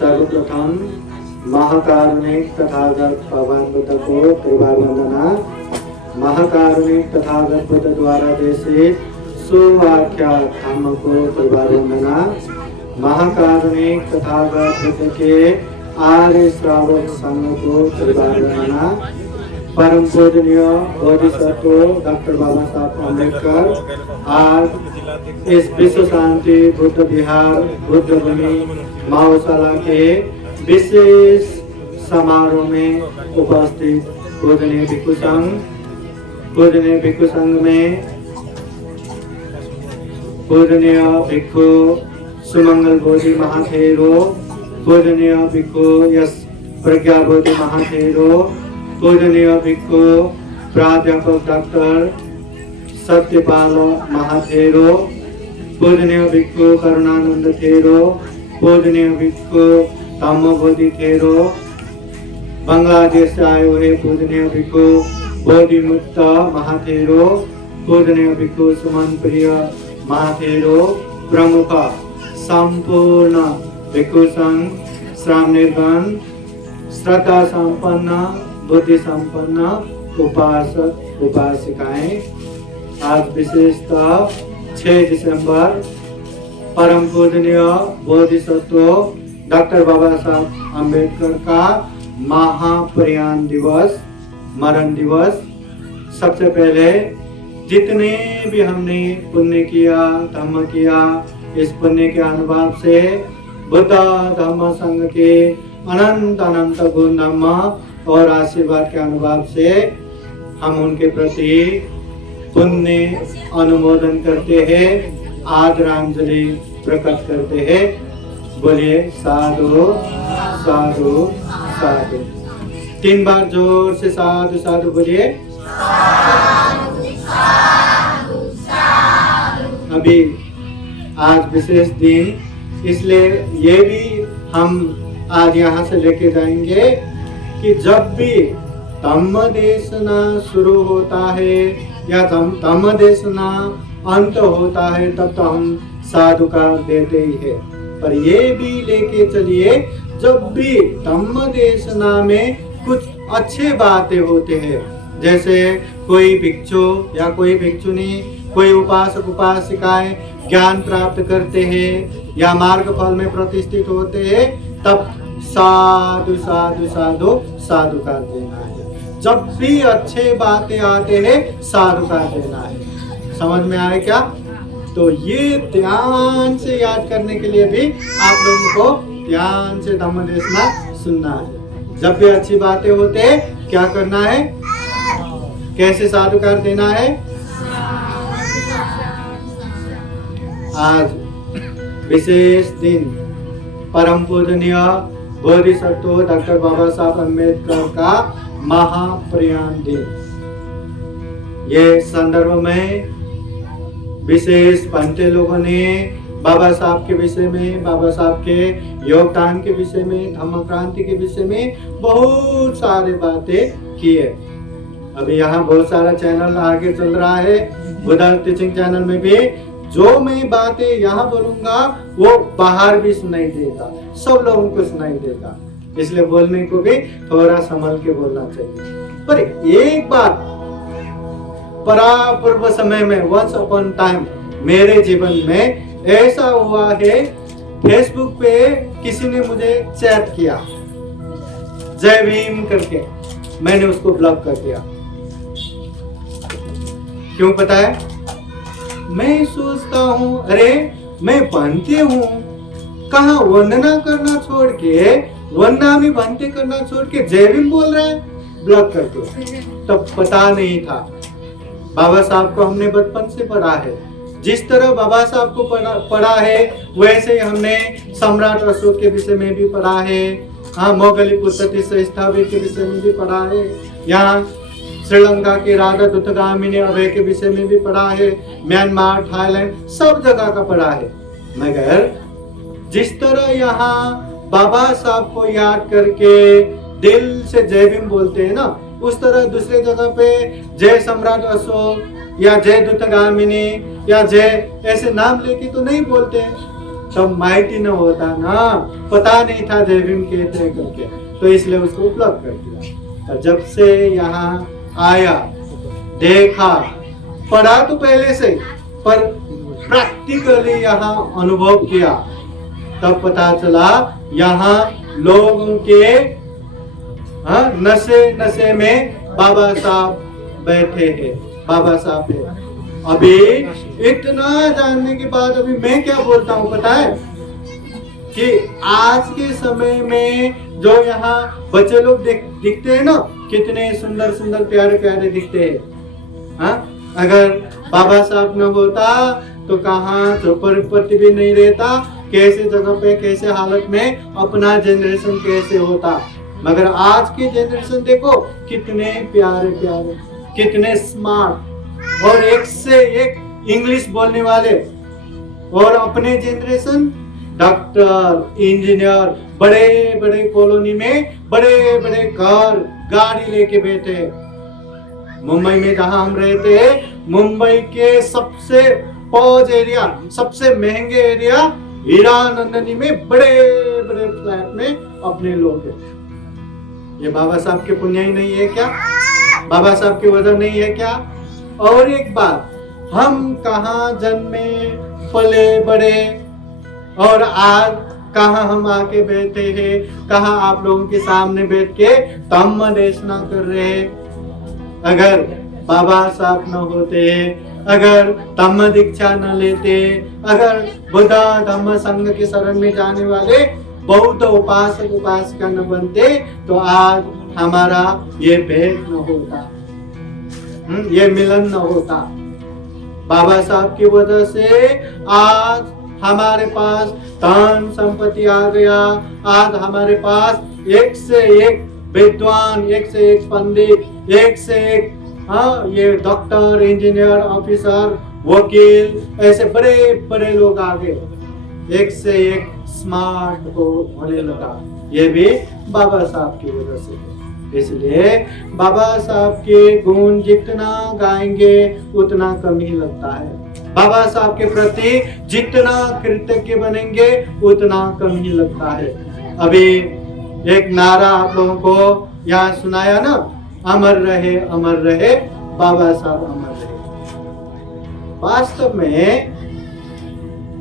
सर्वप्रथम महाकारुणिक तथागत भगवान बुद्ध को त्रिवार वंदना। महाकारुणिक तथागत बुद्ध द्वारा देशित सुवाक्या धम्म को त्रिवार वंदना। महाकारुणिक तथागत बुद्ध के आर्य श्रावक संघ को त्रिवार वंदना। परम पूजनीय बोधिसत्व डॉक्टर बाबा साहब अम्बेडकर आज इस विश्व शांति बुद्ध विहार बुद्ध भूमि महोत्सव के विशेष समारोह में उपस्थित पूजनीय भिक्षु संघ में पूजनीय भिक्षु सुमंगल बोधि महाथेरो, पूजनीय भिक्षु यश प्रज्ञा बोधि महाथेरो, पूजनीय भिक्षु प्राध्यापक डॉक्टर सत्यपाल महाथेरो, पूजनीय भिक्षु करुणानंद थेरो, पूजनीय भिक्षु धम्मबोधि थेरो, बांग्लादेश से आए हुए पूजनीय भिक्षु बोधिमुक्त महाथेरो, पूजनीय भिक्षु सुमन प्रिय महाथेरो, प्रमुख संपूर्ण भिक्षु संघ श्राम निर्गण श्रद्धा संपन्न बुद्धि संपन्न उपासक उपासिकाएं आज विशेषतः 6 दिसंबर परम पूजनीय बोधिसत्व डॉक्टर बाबा साहब अम्बेडकर का महाप्रयाण दिवस मरण दिवस। सबसे पहले जितने भी हमने पुण्य किया धम्म किया, इस पुण्य के अनुभव से बुद्ध धम्म संघ के अनंत अनंत गुण धम्म और आशीर्वाद के अनुभव से हम उनके प्रति पुण्य अनुमोदन करते हैं, आदरांजलि प्रकट करते हैं। बोलिए साधु साधु साधु। 3 बार जोर से साधु साधु बोलिए। अभी आज विशेष दिन, इसलिए ये भी हम आज यहाँ से लेके जाएंगे कि जब भी धम्म देशना शुरू होता है या धम्म देशना अंत होता है तब तो हम साधुकार देते ही है, पर ये भी लेके चलिए जब भी धम्म देशना में कुछ अच्छे बातें होते हैं, जैसे कोई भिक्षु या कोई भिक्षुनी, कोई उपासक उपासिकाएं ज्ञान प्राप्त करते हैं या मार्ग फल में प्रतिष्ठित होते हैं, तब साधु साधु साधु साधुकार देना है। जब भी अच्छे बातें आते हैं साधुकार देना है। समझ में आए क्या? तो ये ध्यान से याद करने के लिए भी आप लोगों को ध्यान से धम्म देशना सुनना है। जब भी अच्छी बातें होते हैं क्या करना है, कैसे साधुकार देना है। आज विशेष दिन परम पूजनीय बोधिसत्व डॉक्टर बाबा साहब अम्बेडकर का महाप्रयाण दिन। ये संदर्भ में विशेष पंडित लोगों ने बाबा साहब के विषय में, बाबा साहब के योगदान के विषय में, धम्म क्रांति के विषय में बहुत सारे बातें की है। अभी यहाँ बहुत सारा चैनल आगे चल रहा है, बुद्धा टीचिंग चैनल में भी जो मैं बातें यहाँ बोलूंगा वो बाहर भी सुनाई देगा, सब लोगों को सुनाई देगा, इसलिए बोलने को भी थोड़ा संभल के बोलना चाहिए। पर एक बात, परापूर्व समय में वंस अपॉन टाइम मेरे जीवन में ऐसा हुआ है फेसबुक पे किसी ने मुझे चैट किया जय भीम करके, मैंने उसको ब्लॉक कर दिया। क्यों पता है? मैं सोचता हूं अरे मैं बनते हूं, कहा वंदना करना छोड़ के, वंदना में बनते करना छोड़ के जय भीम बोल रहा है, ब्लॉक कर दो। तब पता नहीं था बाबा साहब को हमने बचपन से पढ़ा है, जिस तरह बाबा साहब को पढ़ा है वैसे ही हमने सम्राट अशोक के विषय में भी पढ़ा है, हाँ मोगलीपुत्र स्थापित के विषय में भी पढ़ा है, यहाँ श्रीलंका के राजा दुतगामिनी अभय के विषय में भी पढ़ा है, म्यांमार थाईलैंड सब जगह का पढ़ा है। मगर जिस तरह यहाँ बाबा साहब को याद करके दिल से जय भीम बोलते हैं ना, उस तरह दूसरे जगह पे जय सम्राट अशोक या जय दुतगामिनी या जय ऐसे नाम लेके तो नहीं बोलते। तब माइटी न होता ना, पता नहीं था जय भीम कहते करके, तो इसलिए उसको ब्लॉक कर दिया। तो जब से यहाँ आया, देखा, पढ़ा तो पहले से, पर प्रैक्टिकली यहाँ अनुभव किया, तब पता चला यहाँ लोगों के नशे नशे में बाबा साहब बैठे हैं, बाबा साहब है। अभी इतना जानने के बाद अभी मैं क्या बोलता हूँ पता है? कि आज के समय में जो यहाँ बच्चे लोग दिखते हैं ना, कितने सुंदर सुंदर प्यारे प्यारे दिखते हैं। हाँ, अगर बाबा साहब न होता तो कहाँ चौपरपति भी नहीं रहता, कैसे जगह पे कैसे हालत में अपना जनरेशन कैसे होता। मगर आज की जनरेशन देखो कितने प्यारे प्यारे, कितने स्मार्ट और एक से एक इंग्लिश बोलने वाले, और अपने जनरेशन डॉक्टर, इंजीनियर, बड़े बड़े कॉलोनी में बड़े बड़े घर गाड़ी लेके बैठे। मुंबई में जहां हम रहते हैं, मुंबई के सबसे पॉज एरिया, सबसे महंगे एरिया हीरानंदनी में बड़े बड़े फ्लैट में अपने लोग हैं। ये बाबा साहब के पुण्य ही नहीं है क्या? बाबा साहब की वजह नहीं है क्या? और एक बात, हम कहाँ जन्मे पले बड़े और आज कहाँ हम आके बैठे हैं, कहाँ आप लोगों के सामने बैठ के धम्म देशना कर रहे हैं। अगर बाबा साहब न होते, अगर धम्म दीक्षा न लेते, अगर बुद्धा धम्म संघ के शरण में जाने वाले बौद्ध उपासक उपासिका न बनते, तो आज हमारा ये भेद न होता, ये मिलन न होता। बाबा साहब की वजह से आज हमारे पास धन संपत्ति आ गया, आज हमारे पास एक से एक विद्वान, एक से एक पंडित, एक से एक ये डॉक्टर, इंजीनियर, ऑफिसर, वकील, ऐसे बड़े बड़े लोग आ गए, एक से एक स्मार्ट होने लगा। ये भी बाबा साहब की वजह से। इसलिए बाबा साहब के गुण जितना गाएंगे उतना कम ही लगता है। बाबा साहब के प्रति जितना कृतज्ञ बनेंगे उतना कम ही लगता है। अभी एक नारा आप लोगों को यहाँ सुनाया ना, अमर रहे बाबा साहब अमर रहे। वास्तव में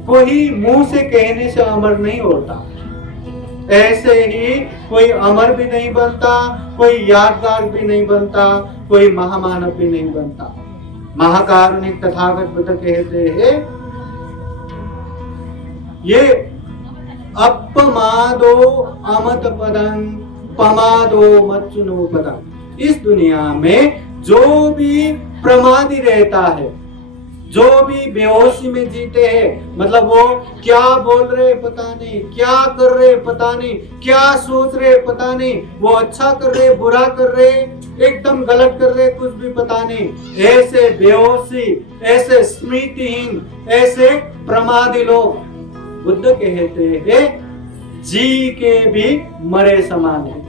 कोई मुंह से कहने से अमर नहीं होता, ऐसे ही कोई अमर भी नहीं बनता, कोई यादगार भी नहीं बनता, कोई महामानव भी नहीं बनता। महाकारुणिक तथागत बुद्ध कहते हैं, ये अपमादो अमत पदं पमादो मच्चुनो पदं। इस दुनिया में जो भी प्रमादी रहता है, जो भी बेहोशी में जीते हैं, मतलब वो क्या बोल रहे पता नहीं, क्या कर रहे पता नहीं, क्या सोच रहे पता नहीं, वो अच्छा कर रहे, बुरा कर रहे, एकदम गलत कर रहे, कुछ भी पता नहीं। ऐसे बेहोशी, ऐसे स्मृतिहीन, ऐसे प्रमादी लोग बुद्ध कहते हैं जी के भी मरे समान है।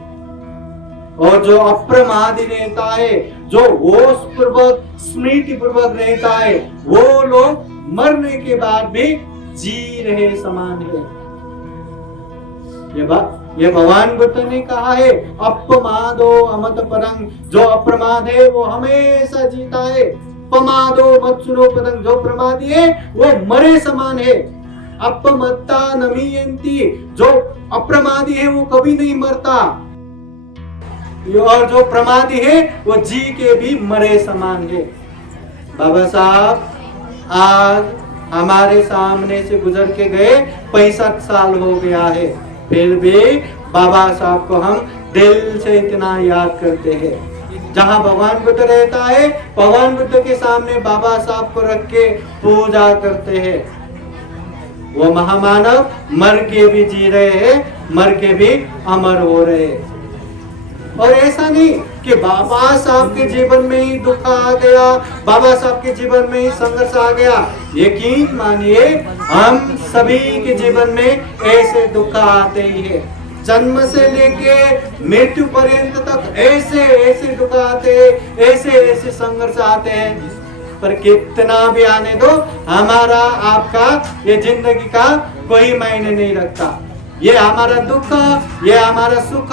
और जो अप्रमादी रहता है, जो होश पूर्वक स्मृति पूर्वक रहता है, वो लोग मरने के बाद भी जी रहे समान है। ये भगवान बुद्ध ने कहा है, अपमादो अमत परं, जो अप्रमाद है वो हमेशा जीता है। पमादो मच्चुनो पदं, जो प्रमादी है वो मरे समान है। अपमत्ता नमीयन्ति, जो अप्रमादी है वो कभी नहीं मरता, और जो प्रमादी है वो जी के भी मरे समान है। बाबा साहब आज हमारे सामने से गुजर के गए, 65 साल हो गया है, फिर भी बाबा साहब को हम दिल से इतना याद करते हैं। जहाँ भगवान बुद्ध रहता है, भगवान बुद्ध के सामने बाबा साहब को रख के पूजा करते हैं। वो महामानव मर के भी जी रहे हैं, मर के भी अमर हो रहे हैं। और ऐसा नहीं कि बाबा साहब के जीवन में ही दुख आ गया, बाबा साहब के जीवन में ही संघर्ष आ गया। यकीन मानिए हम सभी के जीवन में ऐसे दुख आते ही है। जन्म से लेके मृत्यु पर्यंत तक ऐसे ऐसे दुख आते हैं, ऐसे ऐसे संघर्ष आते हैं। पर कितना भी आने दो, हमारा आपका ये जिंदगी का कोई मायने नहीं रखता। ये हमारा दुख, ये हमारा सुख,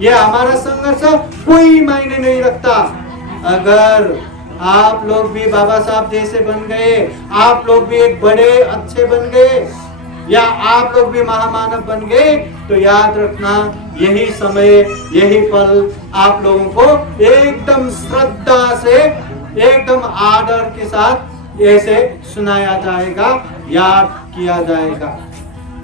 ये हमारा संघर्ष कोई मायने नहीं रखता। अगर आप लोग भी बाबा साहब जैसे बन गए, आप लोग भी एक बड़े अच्छे बन गए, या आप लोग भी महामानव बन गए, तो याद रखना यही समय, यही पल आप लोगों को एकदम श्रद्धा से, एकदम आदर के साथ ऐसे सुनाया जाएगा, याद किया जाएगा।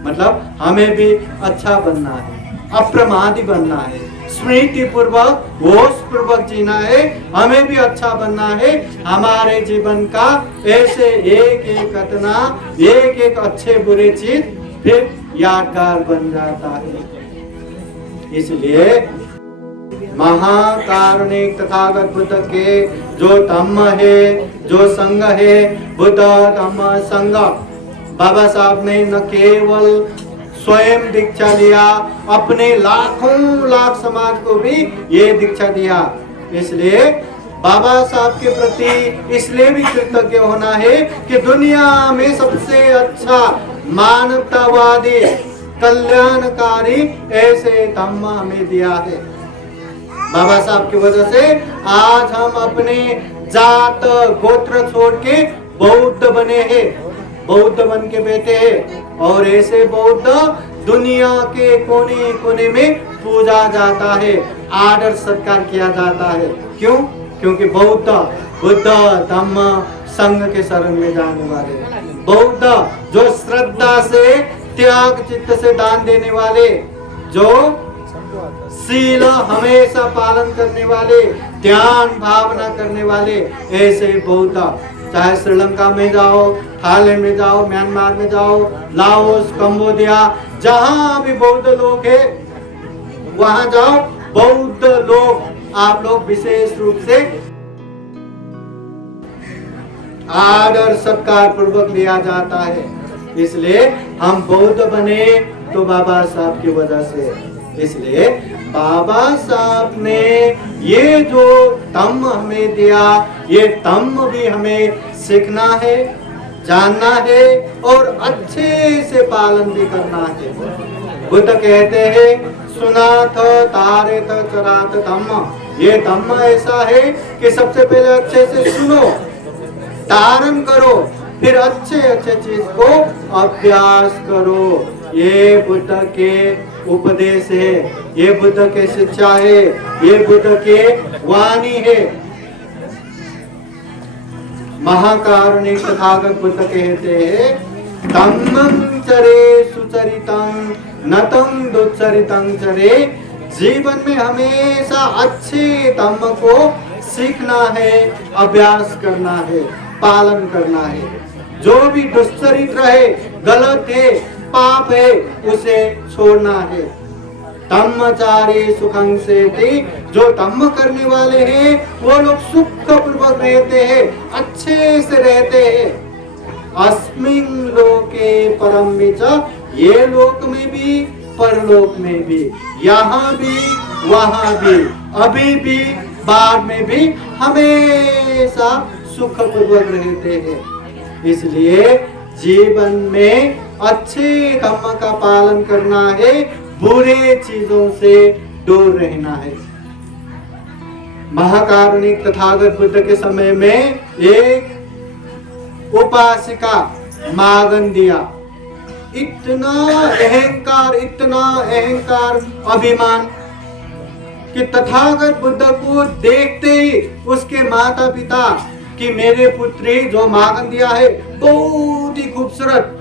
मतलब हमें भी अच्छा बनना है, अप्रमादी बनना है, स्मृति पूर्वक, होश पूर्वक जीना है, हमें भी अच्छा बनना है। हमारे जीवन का ऐसे एक एक घटना, एक एक अच्छे बुरे चीज फिर यादगार बन जाता है। इसलिए महाकारुणिक तथागत बुद्ध के जो धम्म है, जो संग है, बुद्ध धम्म संग, बाबा साहब ने न केवल स्वयं दीक्षा लिया, अपने लाखों लाख समाज को भी ये दीक्षा दिया। इसलिए बाबा साहब के प्रति इसलिए भी कृतज्ञ होना है कि दुनिया में सबसे अच्छा मानवतावादी, कल्याणकारी ऐसे धम्म हमें दिया है। बाबा साहब की वजह से आज हम अपने जात गोत्र छोड़ के बौद्ध बने हैं, बौद्ध बन के बैठे हैं। और ऐसे बौद्ध दुनिया के कोने कोने में पूजा जाता है, आदर सत्कार किया जाता है। क्यों? क्योंकि बौद्ध बुद्ध धम्म संघ के शरण में जाने वाले, बौद्ध जो श्रद्धा से, त्याग चित्त से दान देने वाले, जो शील हमेशा पालन करने वाले, ध्यान भावना करने वाले, ऐसे बौद्ध। चाहे श्रीलंका में जाओ, थाईलैंड में जाओ, म्यांमार में जाओ, लाओस, कंबोडिया, जहां भी बौद्ध लोग है वहां जाओ, बौद्ध लोग आप लोग विशेष रूप से आदर सत्कार पूर्वक लिया जाता है। इसलिए हम बौद्ध बने तो बाबा साहब की वजह से। इसलिए बाबा साहब ने ये जो धम्म हमें दिया, ये धम्म भी हमें सीखना है, जानना है और अच्छे से पालन भी करना है। बुद्ध कहते हैं सुनाथ तारेथ चराथ धम्म। ये धम्म ऐसा है कि सबसे पहले अच्छे से सुनो, धारण करो, फिर अच्छे अच्छे चीज को अभ्यास करो। ये बुद्ध के उपदेश है, ये बुद्ध के शिक्षा है, ये बुद्ध के वाणी है। महाकारुणिक तथागत बुद्ध कहते हैं धम्मं चरे सुचरितं नतं दुच्चरितं चरे। जीवन में हमेशा अच्छे धम्म को सीखना है, अभ्यास करना है, पालन करना है। जो भी दुष्चरित्र है, गलत है, पाप है, उसे छोड़ना है। धम्मचारी सुखं सेति, जो धम्म करने वाले हैं वो लोग सुख पूर्वक रहते हैं, अच्छे से रहते हैं। अस्मिन् लोके परम विच, ये लोक में भी परलोक में भी, यहाँ भी वहाँ भी, अभी भी बाद में भी हमेशा सुख पूर्वक रहते हैं। इसलिए जीवन में अच्छे धम्म का पालन करना है, बुरे चीजों से दूर रहना है। महाकारुणिक तथागत बुद्ध के समय में एक उपासिका मागन दिया, इतना अहंकार अभिमान कि तथागत बुद्ध को देखते ही उसके माता पिता कि मेरे पुत्री जो मागंदिया है बहुत ही खूबसूरत,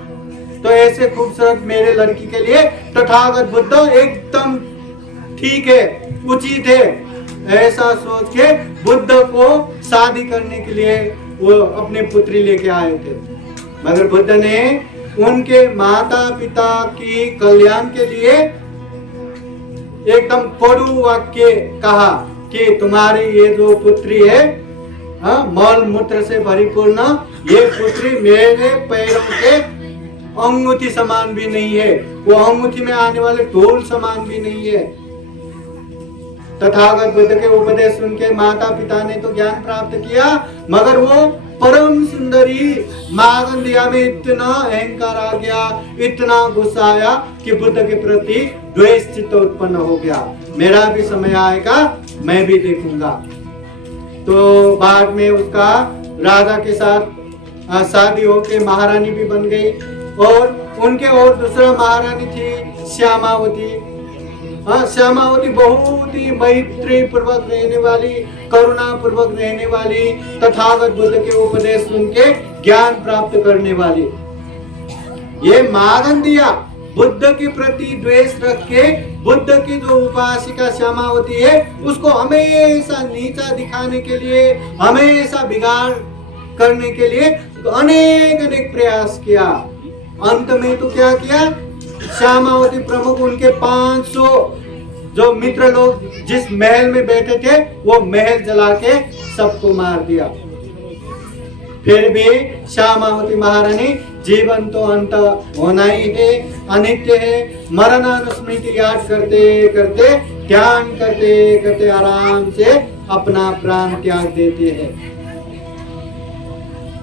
तो ऐसे खूबसूरत मेरे लड़की के लिए तथागत बुद्ध एकदम ठीक है, उचित है, ऐसा सोच के बुद्ध को शादी करने के लिए वो अपनी पुत्री लेके आए थे। मगर बुद्ध ने उनके माता पिता की कल्याण के लिए एकदम कड़ू वाक्य कहा कि तुम्हारी ये जो पुत्री है मल मूत्र से परिपूर्ण, ये पुत्री मेरे पैरों के अंगूठी समान भी नहीं है, वो अंगूठी में आने वाले धूल समान भी नहीं है। तथागत बुद्ध के उपदेश सुन के माता पिता ने तो ज्ञान प्राप्त किया, मगर वो परम सुंदरी मागंदिया में इतना अहंकार आ गया, इतना गुस्सा आया कि बुद्ध के प्रति द्वेष चित्त उत्पन्न हो गया। मेरा भी समय आएगा, मैं भी देखूंगा। तो बाद में उसका राजा के साथ शादी होके महारानी भी बन गई, और उनके और दूसरा महारानी थी श्यामावती। श्यामावती बहुत ही मैत्री पूर्वक रहने वाली, करुणा पूर्वक रहने वाली, तथागत बुद्ध के उपदेश सुन के ज्ञान प्राप्त करने वाली। ये मागंदिया बुद्ध के प्रति द्वेष रख के बुद्ध की जो उपासिका श्यामावती है उसको हमेशा नीचा दिखाने के लिए, हमेशा बिगाड़ करने के लिए अनेक प्रयास किया। अंत में तो क्या किया, श्यामावती प्रमुख उनके 500 जो मित्र लोग जिस महल में बैठे थे वो महल जला के सबको मार दिया। फिर भी श्यामावती महारानी जीवन तो अंत होना ही है, अनित्य है, मरणानुस्मृति याद करते करते, ध्यान करते करते आराम से अपना प्राण त्याग देते हैं।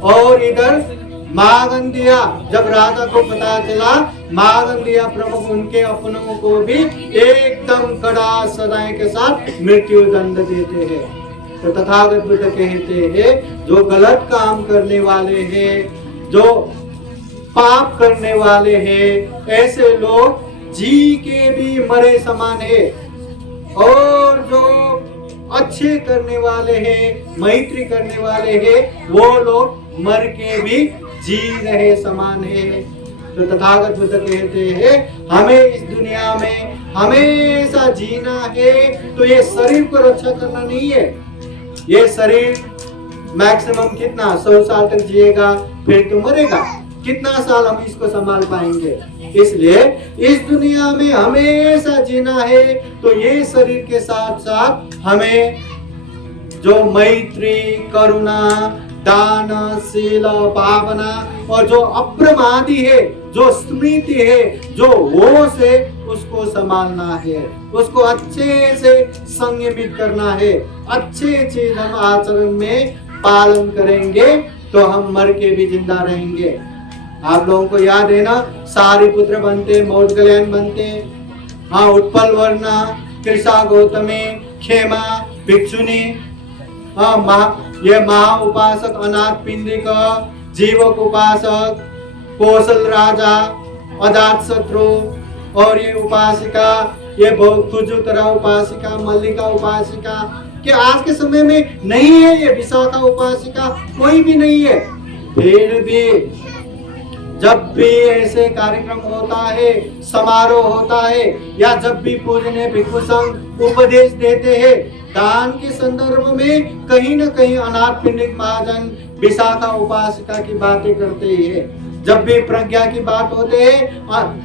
और इधर मागंदिया, जब राजा को पता चला, मागंदिया प्रमुख उनके अपनों को भी एकदम कड़ा सजाए के साथ मृत्यु दंड देते हैं। तो तथागत बुद्ध कहते हैं जो गलत काम करने वाले हैं, जो पाप करने वाले हैं, ऐसे लोग जी के भी मरे समान है, और जो अच्छे करने वाले हैं, मैत्री करने वाले हैं, वो लोग मर के भी जी रहे समान है। तो तथागत बुद्ध कहते हैं हमें इस दुनिया में हमेशा जीना है, तो ये शरीर को रक्षा करना नहीं है। ये शरीर मैक्सिमम कितना 100 साल तक जिएगा, फिर तो मरेगा, कितना साल हम इसको संभाल पाएंगे। इसलिए इस दुनिया में हमेशा जीना है, तो ये शरीर के साथ साथ हमें जो मैत्री, करुणा, दान, शील, भावना और जो अप्रमादी है, जो स्मृति है, जो होश है, उसको संभालना है, उसको अच्छे से संयमित करना है। अच्छे चीज हम आचरण में पालन करेंगे तो हम मर के भी जिंदा रहेंगे। आप लोगों को याद है ना, सारिपुत्र बनते, मौर्य कल्याण बनते, हाँ, उत्पल वर्णा, कृषा गौतमी, खेमा भिक्षुनी, हाँ, ये महा उपासक अनाथ पिंडिक, जीवक उपासक, कौशल राजा, अजात शत्रु, और ये उपासिका, ये खुजुतरा उपासिका, मल्लिका उपासिका, कि आज के समय में नहीं है, ये विशाखा उपासिका कोई भी नहीं है। फिर भी जब भी ऐसे कार्यक्रम होता है, समारोह होता है, या जब भी पूजनीय भिक्षु संघ उपदेश देते हैं, दान के संदर्भ में कहीं न कहीं अनाथ पिंडिक महाजन, विशाखा उपासिका की बातें करते ही है। जब भी प्रज्ञा की बात होते है,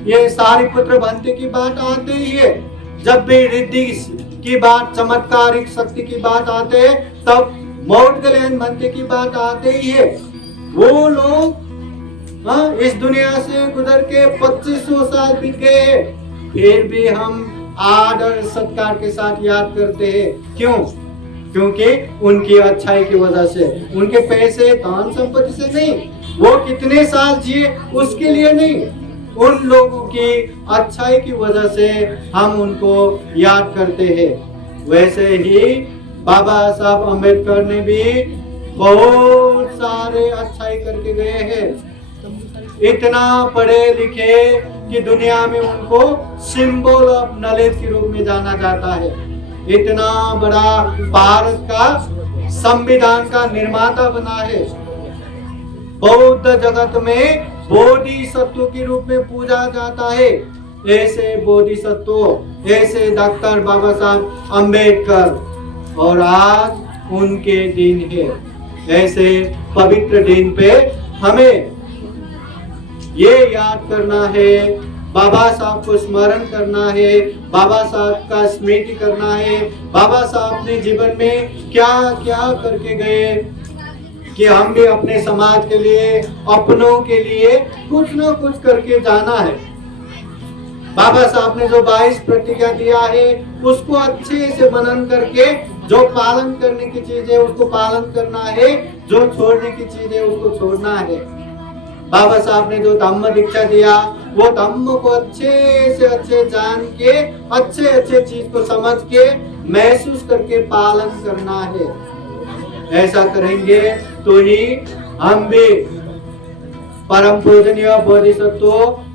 ये सारिपुत्र बनते की बात आते ही है। जब भी रिद्धि की बात, चमत्कारिक शक्ति की बात आते है, तब मौर्य कल्याण बनते की बात आते ही है। वो लोग इस दुनिया से गुजर के 2500 साल बीत गए, फिर भी हम आदर सत्कार के साथ याद करते हैं। क्यों? क्योंकि उनकी अच्छाई की वजह से, उनके पैसे धन संपत्ति से नहीं, वो कितने साल जिए उसके लिए नहीं, उन लोगों की अच्छाई की वजह से हम उनको याद करते हैं। वैसे ही बाबा साहब अम्बेडकर ने भी बहुत सारे अच्छाई करके गए हैं। इतना पढ़े लिखे कि दुनिया में उनको सिंबल ऑफ नॉलेज के रूप में जाना जाता है। इतना बड़ा भारत का संविधान का निर्माता बना है। बौद्ध जगत में बोधिसत्व के रूप में पूजा जाता है। ऐसे बोधिसत्व, ऐसे डॉक्टर बाबा साहब अम्बेडकर, और आज उनके दिन है। ऐसे पवित्र दिन पे हमें ये याद करना है, बाबा साहब को स्मरण करना है, बाबा साहब का स्मृति करना है। बाबा साहब ने जीवन में क्या क्या करके गए कि हम भी अपने समाज के लिए, अपनों के लिए कुछ न कुछ करके जाना है। बाबा साहब ने जो 22 प्रतिज्ञा दिया है उसको अच्छे से मनन करके जो पालन करने की चीज है उसको पालन करना है, जो छोड़ने की चीज है उसको छोड़ना है। बाबा साहब ने जो धम्म दीक्षा दिया वो धम्म को अच्छे से अच्छे जान के, अच्छे अच्छे चीज को समझ के, महसूस करके पालन करना है। ऐसा करेंगे तो ही हम भी परम पूजनीय बोधिसत्व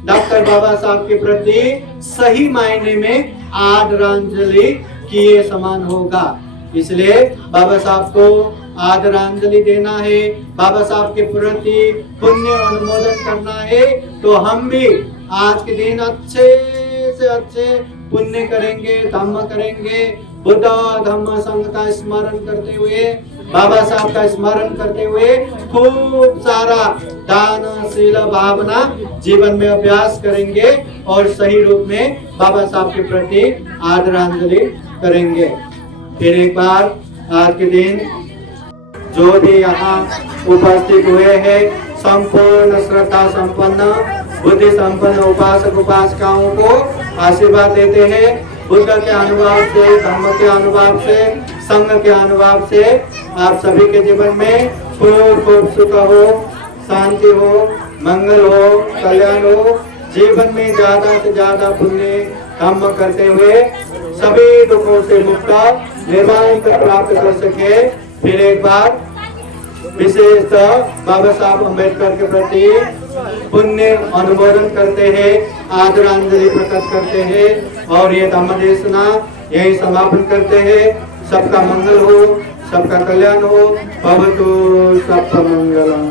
डॉक्टर बाबा साहब के प्रति सही मायने में आदरांजलि किए समान होगा। इसलिए बाबा साहब को आदरांजलि देना है, बाबा साहब के प्रति पुण्य अनुमोदन करना है। तो हम भी आज के दिन अच्छे से अच्छे पुण्य करेंगे, धम्म करेंगे, बुद्ध धम्म संघ का स्मरण करते हुए, बाबा साहब का स्मरण करते हुए खूब सारा दानशील भावना जीवन में अभ्यास करेंगे और सही रूप में बाबा साहब के प्रति आदरांजलि करेंगे। फिर एक बार आज के दिन जो भी यहाँ उपस्थित हुए हैं संपूर्ण श्रद्धा संपन्न, बुद्धि संपन्न उपासक उपासिकाओं को आशीर्वाद देते हैं। बुद्ध के अनुभव से, धम्म के अनुभव से, संघ के अनुभव से आप सभी के जीवन में खूब खूब सुख हो, शांति हो, मंगल हो, कल्याण हो। जीवन में ज्यादा से ज्यादा पुण्य धम्म करते हुए सभी दुखों से मुक्त निर्वाण प्राप्त कर सके। फिर एक बार विशेषतः बाबा साहब अम्बेडकर के प्रति पुण्य अनुमोदन करते हैं, आदरांजलि प्रकट करते हैं और ये धम्म देशना यही समापन करते हैं। सबका मंगल हो, सबका कल्याण हो। भवतु सब मंगलम।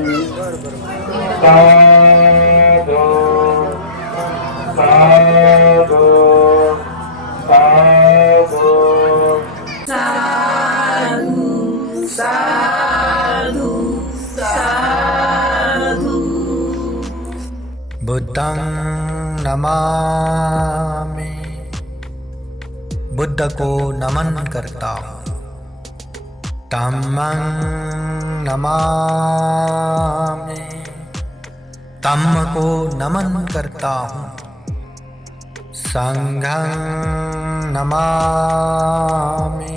साधु साधु साधु साधु साधु। बुद्धं नमामि, बुद्ध को नमन करता हूँ। धम्मं नमामि, धम्म को नमन करता हूँ। संघं नमामि,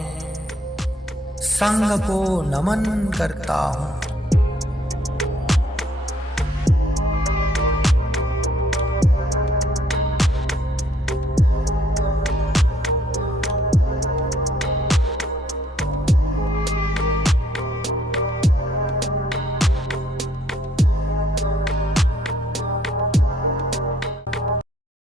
संघ को नमन करता हूँ।